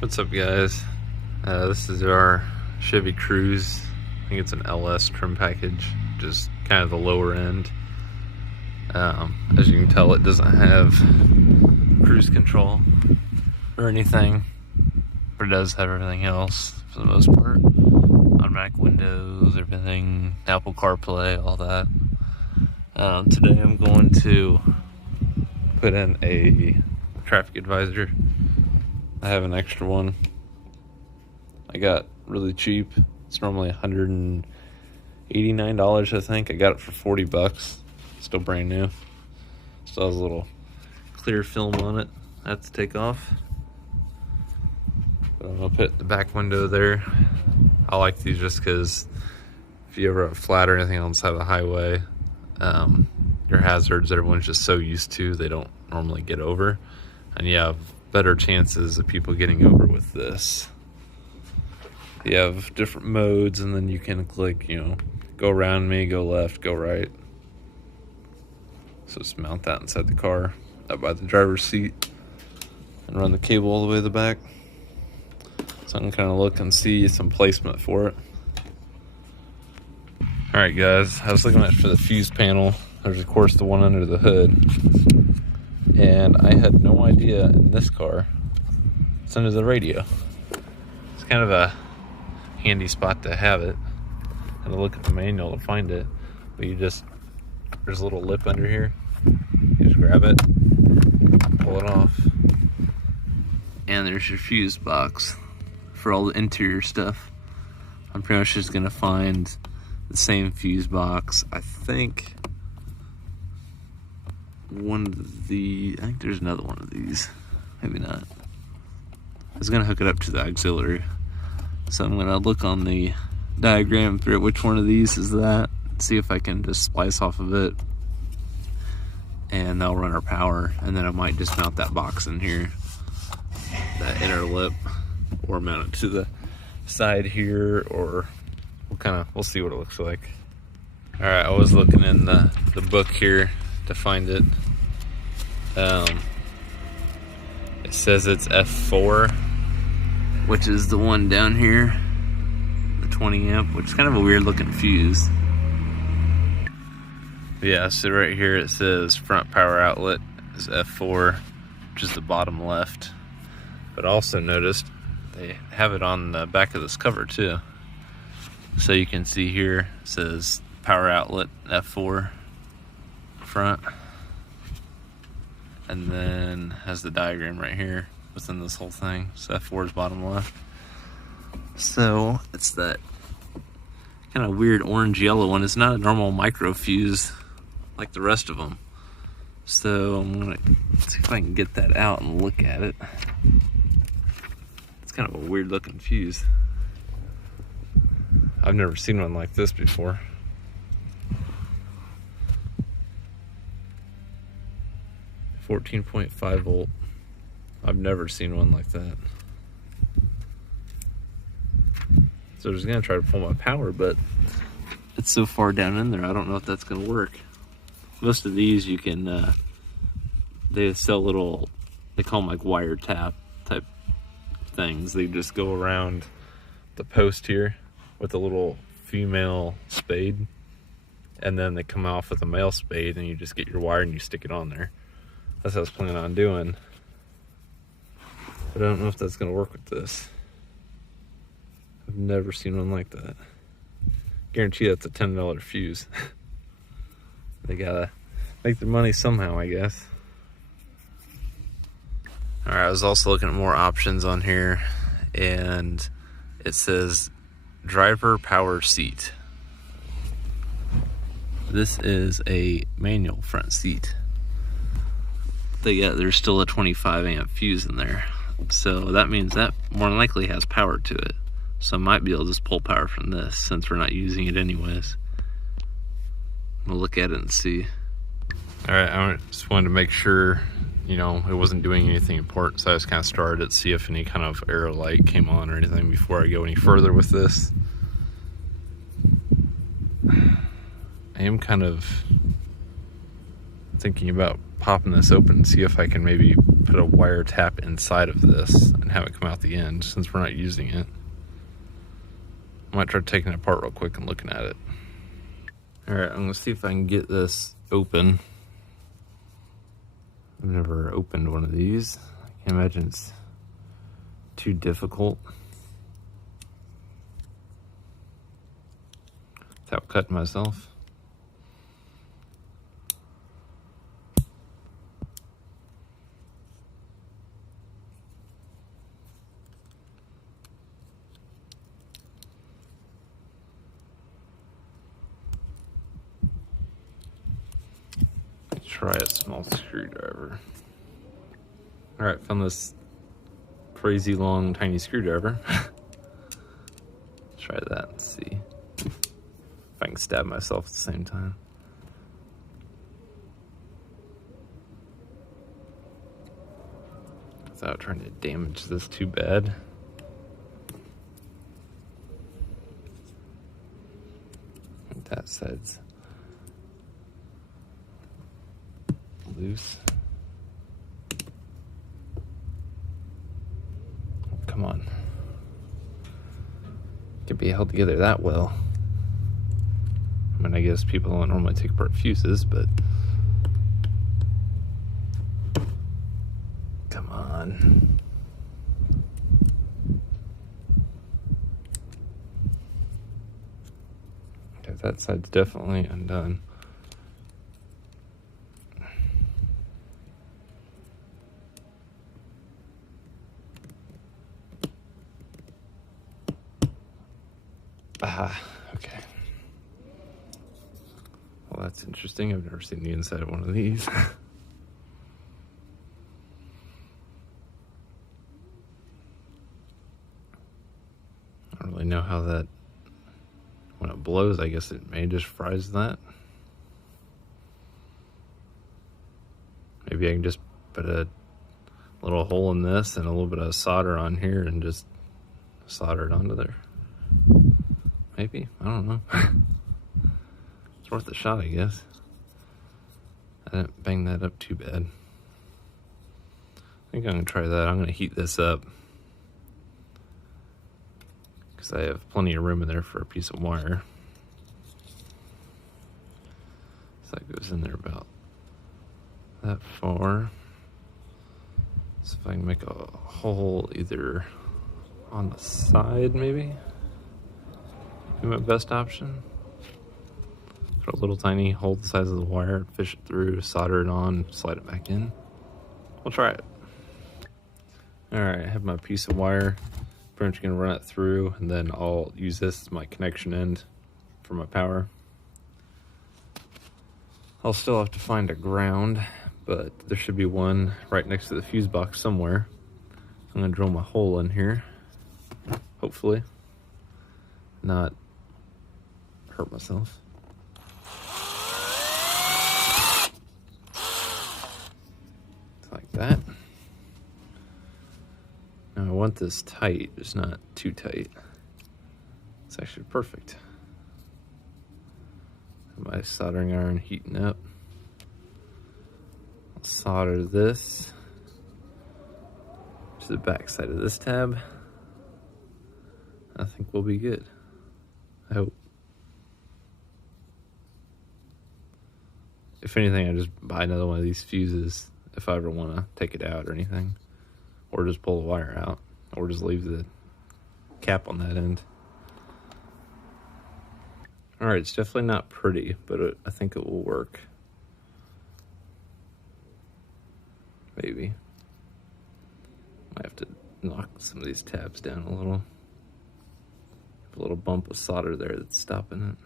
What's up, guys? This is our Chevy Cruze. I think it's an LS trim package, just kind of the lower end. As you can tell, it doesn't have cruise control or anything, but it does have everything else for the most part. Automatic windows, everything, Apple CarPlay, all that. Today I'm going to put in a traffic advisor. I have an extra one I got really cheap. It's normally $189, I think. I got it for $40. Still brand new. Still has a little clear film on it I have to take off. But I'm gonna put the back window there. I like these just because if you ever have flat or anything on the side of the highway, your hazards everyone's just so used to, they don't normally get over, and you have better chances of people getting over with this. You have different modes, and then you can click, go around me, go left, go right. So just mount that inside the car, up by the driver's seat, and run the cable all the way to the back. So I can kind of look and see some placement for it. Alright guys, I was looking at for the fuse panel. There's of course the one under the hood. And I had no idea in this car it's under the radio. It's kind of a handy spot to have it. I had to look at the manual to find it. But there's a little lip under here. You just grab it, pull it off. And there's your fuse box for all the interior stuff. I'm pretty much just gonna find the same fuse box. I think I think there's another one of these. Maybe not. I was gonna hook it up to the auxiliary. So I'm gonna look on the diagram, figure out which one of these is that, see if I can just splice off of it, and that'll run our power. And then I might just mount that box in here, that inner lip, or mount it to the side here, or we'll see what it looks like. All right, I was looking in the book here to find it. It says it's F4, which is the one down here, the 20 amp, which is kind of a weird looking fuse. Yeah, so right here it says front power outlet is F4, which is the bottom left. But I also noticed they have it on the back of this cover too. So you can see here it says power outlet F4 front, and then has the diagram right here within this whole thing. So F4 is bottom left. So it's that kind of weird orange yellow one. It's not a normal micro fuse like the rest of them. So I'm gonna see if I can get that out and look at it. It's kind of a weird looking fuse. I've never seen one like this before. 14.5 volt. I've never seen one like that. So I was gonna try to pull my power, but it's so far down in there, I don't know if that's gonna work. Most of these you can, they sell little, they call them like wiretap type things. They just go around the post here with a little female spade, and then they come off with a male spade, and you just get your wire and you stick it on there. That's what I was planning on doing, but I don't know if that's gonna work with this. I've never seen one like that. Guarantee that's a $10 fuse. They gotta make their money somehow, I guess. All right, I was also looking at more options on here, and it says driver power seat. This is a manual front seat. There's still a 25 amp fuse in there. So that means that more than likely has power to it. So I might be able to just pull power from this since we're not using it anyways. I'm gonna look at it and see. All right, I just wanted to make sure, it wasn't doing anything important. So I just kind of started it, see if any kind of arrow light came on or anything before I go any further with this. I am kind of thinking about popping this open and see if I can maybe put a wire tap inside of this and have it come out the end since we're not using it. I might try taking it apart real quick and looking at it. Alright, I'm gonna see if I can get this open. I've never opened one of these. I can't imagine it's too difficult. Without cutting myself. Let's try a small screwdriver. Alright, found this crazy long tiny screwdriver. Try that and see if I can stab myself at the same time. Without trying to damage this too bad. That side's loose. Come on. Can't be held together that well. I mean, I guess people don't normally take apart fuses, but come on. Okay, that side's definitely undone. Okay. Well, that's interesting. I've never seen the inside of one of these. I don't really know how that, when it blows, I guess it may just fries that. Maybe I can just put a little hole in this and a little bit of solder on here and just solder it onto there. Maybe, I don't know. It's worth a shot, I guess. I didn't bang that up too bad. I think I'm gonna try that. I'm gonna heat this up because I have plenty of room in there for a piece of wire. So that goes in there about that far. So if I can make a hole either on the side, maybe. Be my best option. Put a little tiny hole the size of the wire, fish it through, solder it on, slide it back in. We'll try it. Alright, I have my piece of wire. Pretty much gonna run it through, and then I'll use this as my connection end for my power. I'll still have to find a ground, but there should be one right next to the fuse box somewhere. I'm gonna drill my hole in here, hopefully. Not hurt myself. Like that. Now I want this tight, just not too tight. It's actually perfect. My soldering iron heating up. I'll solder this to the back side of this tab. I think we'll be good. I hope. If anything, I just buy another one of these fuses if I ever want to take it out or anything. Or just pull the wire out. Or just leave the cap on that end. Alright, it's definitely not pretty, but I think it will work. Maybe. Might have to knock some of these tabs down a little. A little bump of solder there that's stopping it.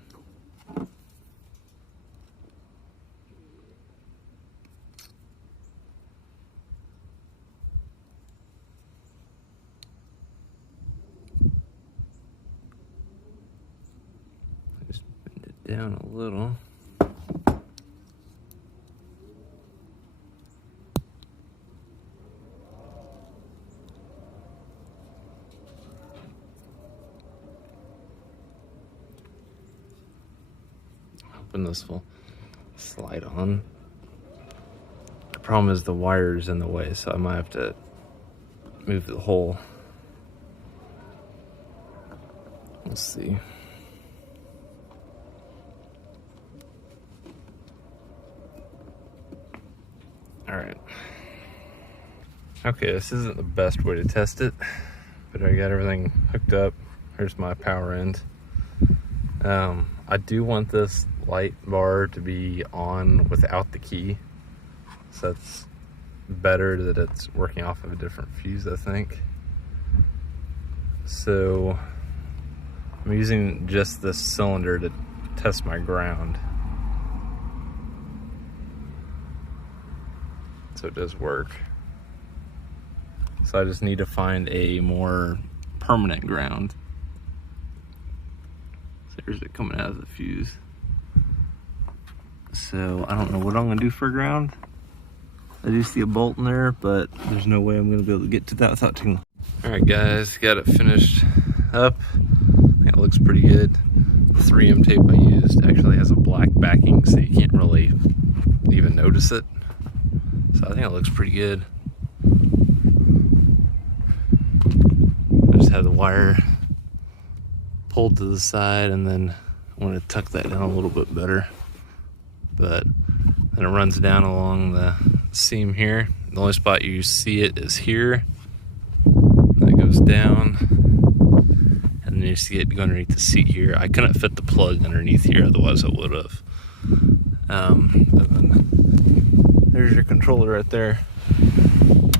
Just bend it down a little. Hoping this will slide on. I Problem is the wire is in the way, so I might have to move the hole. Let's see. All right. Okay, this isn't the best way to test it, but I got everything hooked up. Here's my power end. I do want this light bar to be on without the key, so that's better that it's working off of a different fuse, I think. So I'm using just this cylinder to test my ground, so it does work. So I just need to find a more permanent ground. So there's it coming out of the fuse. So I don't know what I'm gonna do for ground. I do see a bolt in there, but there's no way I'm gonna be able to get to that without taking. All right, guys, got it finished up. I think it looks pretty good. The 3M tape I used actually has a black backing, so you can't really even notice it. So I think it looks pretty good. I just have the wire pulled to the side, and then I want to tuck that down a little bit better. But then it runs down along the seam here. The only spot you see it is here. Then it goes down, and then you see it go underneath the seat here. I couldn't fit the plug underneath here, otherwise I would have. And then there's your controller right there.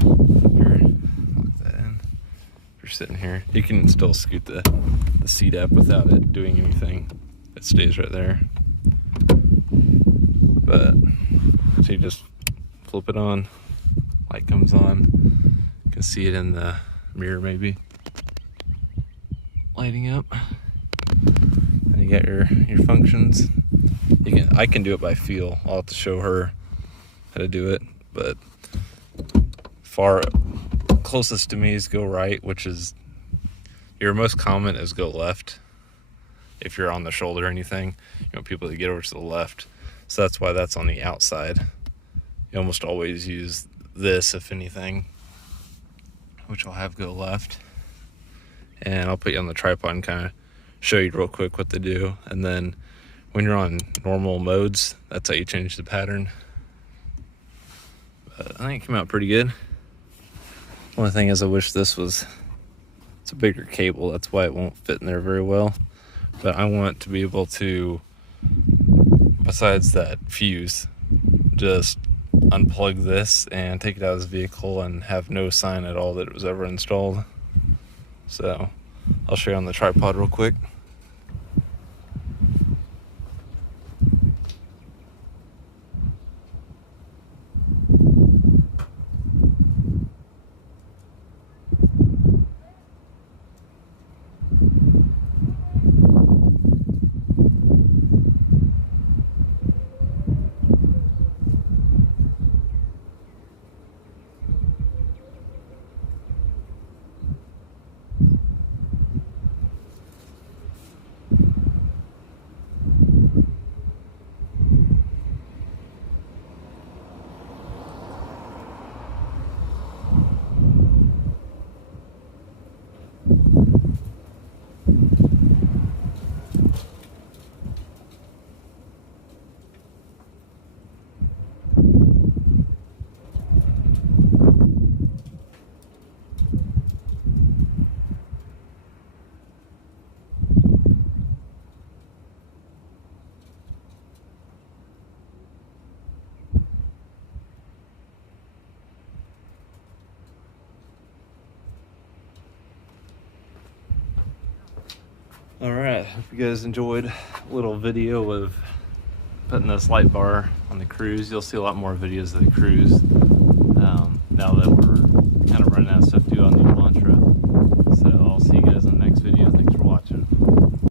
Lock that in. If you're sitting here, you can still scoot the seat up without it doing anything. It stays right there. But so you just flip it on, light comes on. You can see it in the mirror maybe, lighting up. And you got your functions. I can do it by feel. I'll have to show her how to do it, but far closest to me is go right, which is your most common is go left. If you're on the shoulder or anything, you want people to get over to the left. So that's why that's on the outside. You almost always use this, if anything, which I'll have go left. And I'll put you on the tripod and kind of show you real quick what to do. And then when you're on normal modes, that's how you change the pattern. But I think it came out pretty good. Only thing is I wish it's a bigger cable. That's why it won't fit in there very well. But I want to be able to, besides that fuse, just unplug this and take it out of the vehicle and have no sign at all that it was ever installed. So I'll show you on the tripod real quick. Alright, hope you guys enjoyed a little video of putting this light bar on the Cruze. You'll see a lot more videos of the Cruze now that we're kind of running out of stuff to do on the Elantra. So I'll see you guys in the next video. Thanks for watching.